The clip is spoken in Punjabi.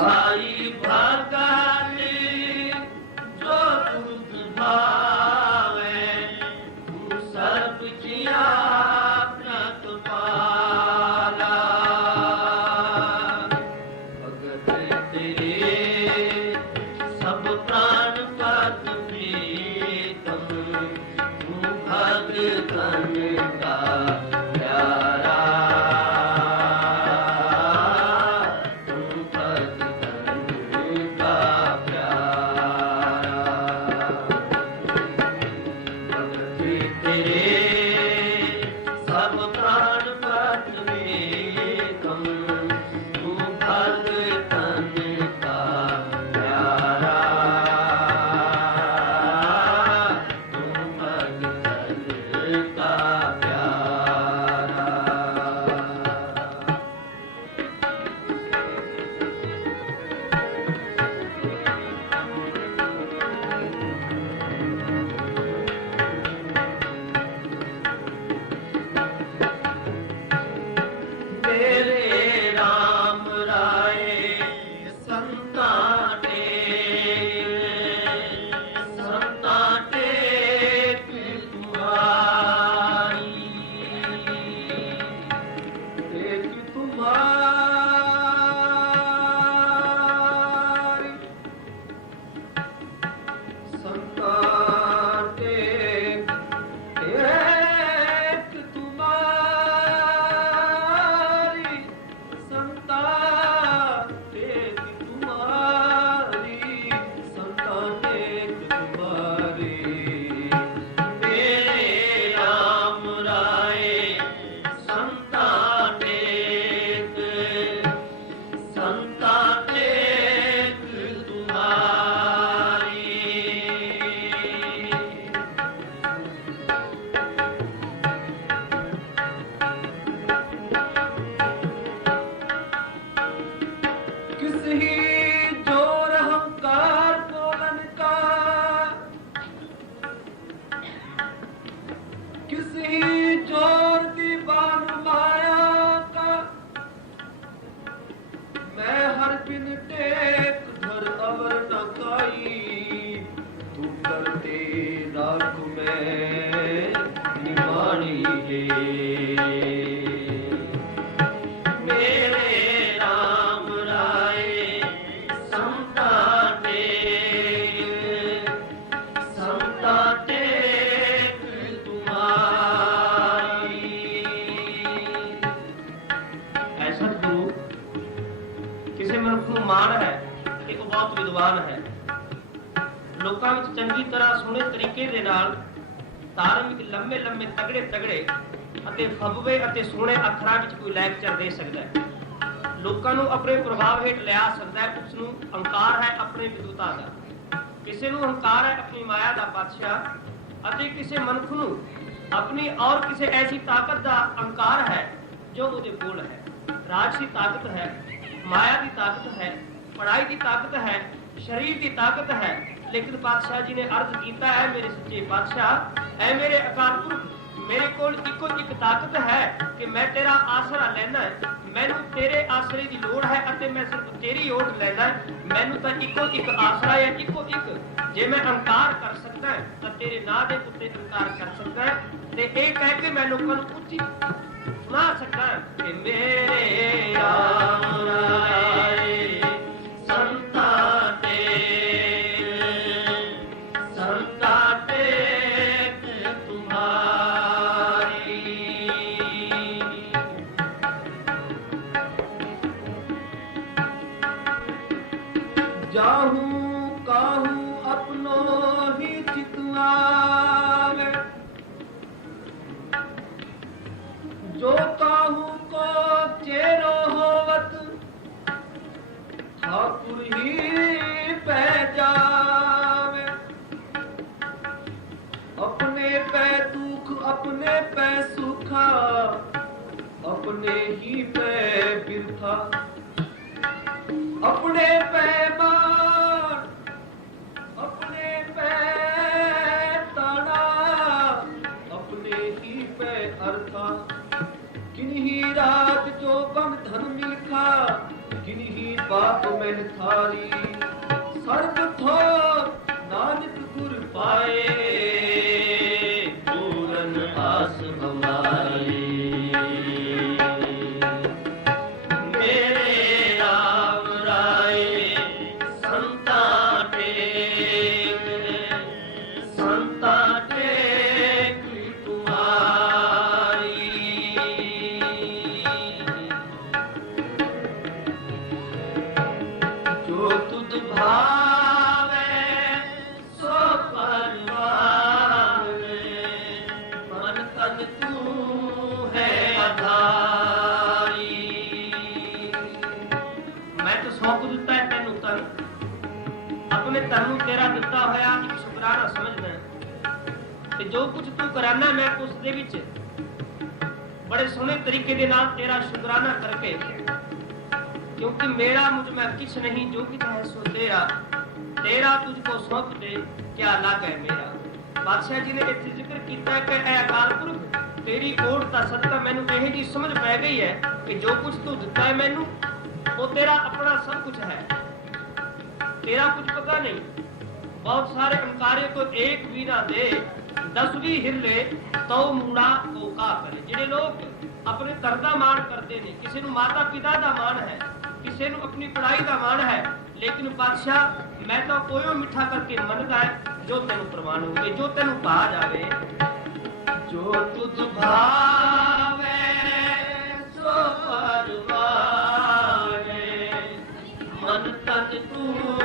भाई भाका न ਲੋਕਾਂ ਵਿੱਚ ਚੰਗੀ ਤਰ੍ਹਾਂ ਸੋਹਣੇ ਤਰੀਕੇ ਦੇ ਨਾਲ ਧਾਰਮਿਕ ਲੰਮੇ ਲੰਮੇ ਤਗੜੇ ਤਗੜੇ ਅਤੇ ਫਬਵੇ ਅਤੇ ਸੋਹਣੇ ਅੱਖਰਾਂ ਵਿੱਚ ਕੋਈ ਲੈਕਚਰ ਦੇ ਸਕਦਾ ਹੈ। ਲੋਕਾਂ ਨੂੰ ਆਪਣੇ ਪ੍ਰਭਾਵ ਹੇਠ ਲਿਆ ਸਕਦਾ ਹੈ ਉਸ ਨੂੰ ਹੰਕਾਰ ਹੈ ਆਪਣੇ ਵਿਦਵਤਾ ਦਾ। ਕਿਸੇ ਨੂੰ ਹੰਕਾਰ ਹੈ ਆਪਣੀ ਮਾਇਆ ਦਾ ਪਾਤਸ਼ਾਹ ਅਤੇ ਕਿਸੇ ਮਨੁੱਖ ਨੂੰ ਆਪਣੀ ਔਰ ਕਿਸੇ ਐਸੀ ਤਾਕਤ ਦਾ ਹੰਕਾਰ ਹੈ ਜੋ ਉਹਦੇ ਕੋਲ ਹੈ। ਰਾਜ ਦੀ ਤਾਕਤ ਹੈ, ਮਾਇਆ ਦੀ ਤਾਕਤ ਹੈ ਪੜਾਈ ਦੀ ਤਾਕਤ ਹੈ ਸਰੀਰ ਦੀ ਤਾਕਤ ਹੈ। ਲੇਕਿਨ ਪਾਤਸ਼ਾਹ ਜੀ ਨੇ ਅਰਜ਼ ਕੀਤਾ ਹੈ, ਮੇਰੇ ਸੱਚੇ ਪਾਤਸ਼ਾਹ, ਐ ਮੇਰੇ ਅਕਾਲ ਪੁਰਖ, ਮੇਰੇ ਕੋਲ ਇੱਕੋ ਇੱਕ ਤਾਕਤ ਹੈ ਕਿ ਮੈਂ ਤੇਰਾ ਆਸਰਾ ਲੈਣਾ ਹੈ। ਮੈਨੂੰ ਤੇਰੇ ਆਸਰੇ ਦੀ ਲੋੜ ਹੈ ਅਤੇ ਮੈਂ ਸਿਰਫ ਤੇਰੀ ਓਟ ਲੈਣਾ ਹੈ। ਮੈਨੂੰ ਤਾਂ ਇੱਕੋ ਇੱਕ ਆਸਰਾ ਹੈ ਇੱਕੋ ਇੱਕ, ਜੇ ਮੈਂ ਅਹੰਕਾਰ ਕਰ ਸਕਦਾ ਤਾਂ ਤੇਰੇ ਨਾਂ ਦੇ ਉੱਤੇ ਅਹੰਕਾਰ ਕਰ ਸਕਦਾ ਤੇ ਇਹ ਕਹਿ ਕੇ ਮੈਂ ਲੋਕਾਂ ਨੂੰ ਉੱਚੀ ਸੁਣਾ ਸਕਦਾ ਕਿ ਮੇਰੇ ਰਾਮ अपने पे सूखा अपने ही पे बिरथा। अपने पे मार अपने पे ताना अपने ही पे अर्था। किन्हीं रात जो बम धन मिलखा किन्हीं बात में थाली ਸਾਰਾ ਸਮਝਦਾ ਤੇ ਜੋ ਕੁਝ ਤੂੰ ਕਰਾਨਾ, ਮੈਂ ਉਸ ਦੇ ਵਿੱਚ ਬੜੇ ਸੋਹਣੇ ਤਰੀਕੇ ਦੇ ਨਾਲ ਤੇਰਾ ਸ਼ੁਕਰਾਨਾ ਕਰਕੇ ਕਿਉਂਕਿ ਮੇਰਾ ਮੁਝ ਮੈਂ ਕਿਛ ਨਹੀਂ, ਜੋ ਕਿ ਤੈ ਸੋ ਤੇਰਾ ਤੇਰਾ ਤੁਝ ਕੋ ਸੌਂਪ ਦੇ ਕਿਆ ਲਾਗ ਹੈ ਮੇਰਾ। ਬਾਦਸ਼ਾਹ ਜੀ ਨੇ ਇੱਥੇ ਜ਼ਿਕਰ ਕੀਤਾ ਕਿ ਐ ਅਕਾਲ ਪੁਰਖ, ਤੇਰੀ ਓਟ ਦਾ ਸਦਕਾ ਮੈਨੂੰ ਇਹ ਜੀ ਸਮਝ ਪੈ ਗਈ ਹੈ ਕਿ ਜੋ ਕੁਝ ਤੂੰ ਦਿੱਤਾ ਹੈ ਮੈਨੂੰ, ਉਹ ਤੇਰਾ ਆਪਣਾ ਸਭ ਕੁਝ ਹੈ। ਤੇਰਾ ਕੁਝ ਪਤਾ ਨਹੀਂ ਬਹੁਤ ਸਾਰੇ ਅੰਕਾਰੇ ਕੋ ਇੱਕ ਵੀ ਨਾ ਦੇ ਦਸ ਵੀ ਹਿਰਲੇ ਤਉ ਮੂੜਾ ਕੋ ਕਾ ਕਰੇ। ਜਿਹੜੇ ਲੋਕ ਆਪਣੇ ਘਰ ਦਾ ਮਾਣ ਕਰਦੇ ਨੇ, ਕਿਸੇ ਨੂੰ ਮਾਤਾ ਪਿਤਾ ਦਾ ਮਾਣ ਹੈ, ਕਿਸੇ ਨੂੰ ਆਪਣੀ ਪੜ੍ਹਾਈ ਦਾ ਮਾਣ ਹੈ, ਲੇਕਿਨ ਬਾਦਸ਼ਾਹ, ਮੈਂ ਤਾਂ ਕੋਇਓ ਮਿੱਠਾ ਕਰਕੇ ਮੰਨਦਾ ਹੈ, ਜੋ ਤੈਨੂੰ ਪ੍ਰਵਾਨ ਹੋਵੇ, ਜੋ ਤੈਨੂੰ ਭਾ ਜਾਵੇ। ਜੋ ਤੁਧ ਭਾਵੇ, ਸੋ ਪਰਵਾਰੇ ਮਨ ਤਨ ਤੂੰ